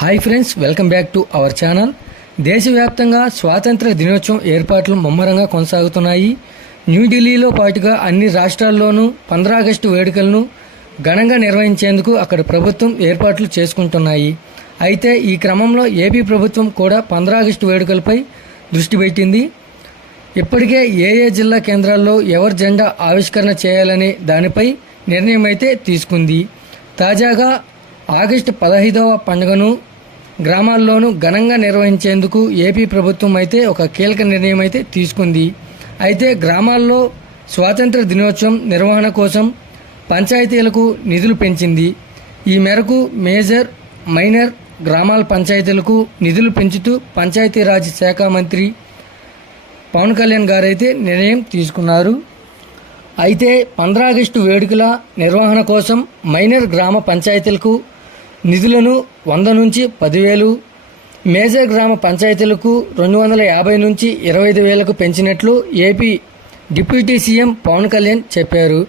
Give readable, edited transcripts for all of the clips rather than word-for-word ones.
Hi friends, welcome back to our channel. దేశవ్యాప్తంగా స్వాతంత్ర దినోత్సవం ఏర్పాట్లు ముమ్మరంగా కొనసాగుతున్నాయి. న్యూఢిల్లీలో పాటుగా అన్ని రాష్ట్రాల్లోనూ 15 ఆగస్టు వేడుకలను ఘనంగా నిర్వహించేందుకు అక్కడ ప్రభుత్వం ఏర్పాట్లు చేసుకుంటున్నాయి. అయితే ఈ క్రమంలో ఏపీ ప్రభుత్వం కూడా 15 ఆగస్టు వేడుకలపై దృష్టి పెట్టింది. ఇప్పటికే ఏ జిల్లా కేంద్రాల్లో ఎవరి జెండా ఆవిష్కరణ చేయాలనే దానిపై నిర్ణయం అయితే తీసుకుంది. తాజాగా ఆగస్టు 15వ పండుగను గ్రామాల్లోనూ ఘనంగా నిర్వహించేందుకు ఏపీ ప్రభుత్వం అయితే ఒక కీలక నిర్ణయం అయితే తీసుకుంది. అయితే గ్రామాల్లో స్వాతంత్ర దినోత్సవం నిర్వహణ కోసం పంచాయతీలకు నిధులు పెంచింది. ఈ మేరకు మేజర్, మైనర్ గ్రామాల పంచాయతీలకు నిధులు పెంచుతూ పంచాయతీరాజ్ శాఖ మంత్రి పవన్ కళ్యాణ్ గారైతే నిర్ణయం తీసుకున్నారు. అయితే 15 ఆగస్టు వేడుకల నిర్వహణ కోసం మైనర్ గ్రామ పంచాయతీలకు నిధులను 100 నుంచి 10,000, మేజర్ గ్రామ పంచాయతీలకు 250 నుంచి 25,000కు పెంచినట్లు AP deputy CM Pawan Kalyan చెప్పారు.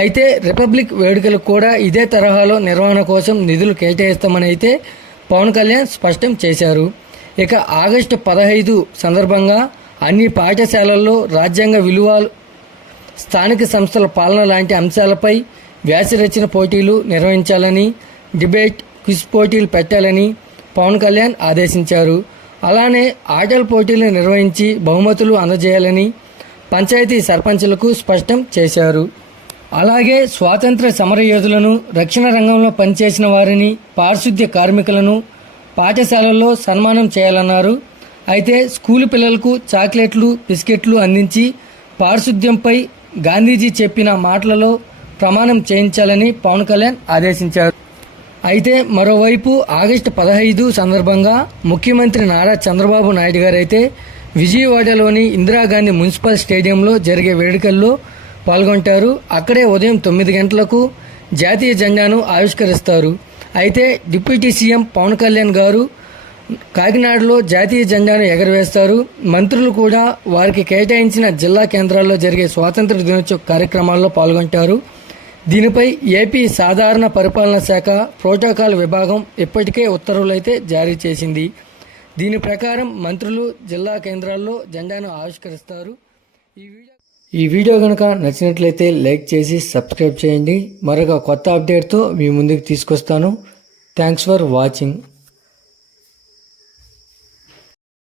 అయితే రిపబ్లిక్ వేడుకలకు కూడా ఇదే తరహాలో నిర్వహణ కోసం నిధులు కేటాయిస్తామని అయితే పవన్ కళ్యాణ్ స్పష్టం చేశారు. ఇక ఆగస్టు 15 సందర్భంగా అన్ని పాఠశాలల్లో రాజ్యాంగ విలువలు, స్థానిక సంస్థల పాలన లాంటి అంశాలపై వ్యాసరచన పోటీలు నిర్వహించాలని, డిబేట్, క్విజ్ పోటీలు పెట్టాలని పవన్ కళ్యాణ్ ఆదేశించారు. అలానే ఆటల పోటీలు నిర్వహించి బహుమతులు అందజేయాలని పంచాయతీ సర్పంచులకు స్పష్టం చేశారు. అలాగే స్వాతంత్ర సమరయోధులను, రక్షణ రంగంలో పనిచేసిన వారిని, పారిశుద్ధ్య కార్మికులను పాఠశాలల్లో సన్మానం చేయాలన్నారు. అయితే స్కూలు పిల్లలకు చాక్లెట్లు, బిస్కెట్లు అందించి పారిశుద్ధ్యంపై గాంధీజీ చెప్పిన మాటలలో ప్రమాణం చేయించాలని పవన్ కళ్యాణ్ ఆదేశించారు. అయితే మరోవైపు ఆగస్టు 15 సందర్భంగా ముఖ్యమంత్రి నారా చంద్రబాబు నాయుడు గారైతే విజయవాడలోని ఇందిరాగాంధీ మున్సిపల్ స్టేడియంలో జరిగే వేడుకల్లో పాల్గొంటారు. అక్కడే ఉదయం 9 గంటలకు జాతీయ జెండాను ఆవిష్కరిస్తారు. అయితే డిప్యూటీ సీఎం పవన్ కళ్యాణ్ గారు కాకినాడలో జాతీయ జెండాను ఎగరవేస్తారు. మంత్రులు కూడా వారికి కేటాయించిన జిల్లా కేంద్రాల్లో జరిగే స్వాతంత్ర దినోత్సవ కార్యక్రమాల్లో పాల్గొంటారు. దీనిపై ఏపీ సాధారణ పరిపాలనా శాఖ ప్రోటోకాల్ విభాగం ఇప్పటికే ఉత్తర్వులైతే జారీ చేసింది. దీని ప్రకారం మంత్రులు జిల్లా కేంద్రాల్లో జెండాను ఆవిష్కరిస్తారు. ఈ వీడియో కనుక నచ్చినట్లయితే లైక్ చేసి సబ్స్క్రైబ్ చేయండి. మరొక కొత్త అప్డేట్తో మీ ముందుకు తీసుకొస్తాను. Thanks for watching.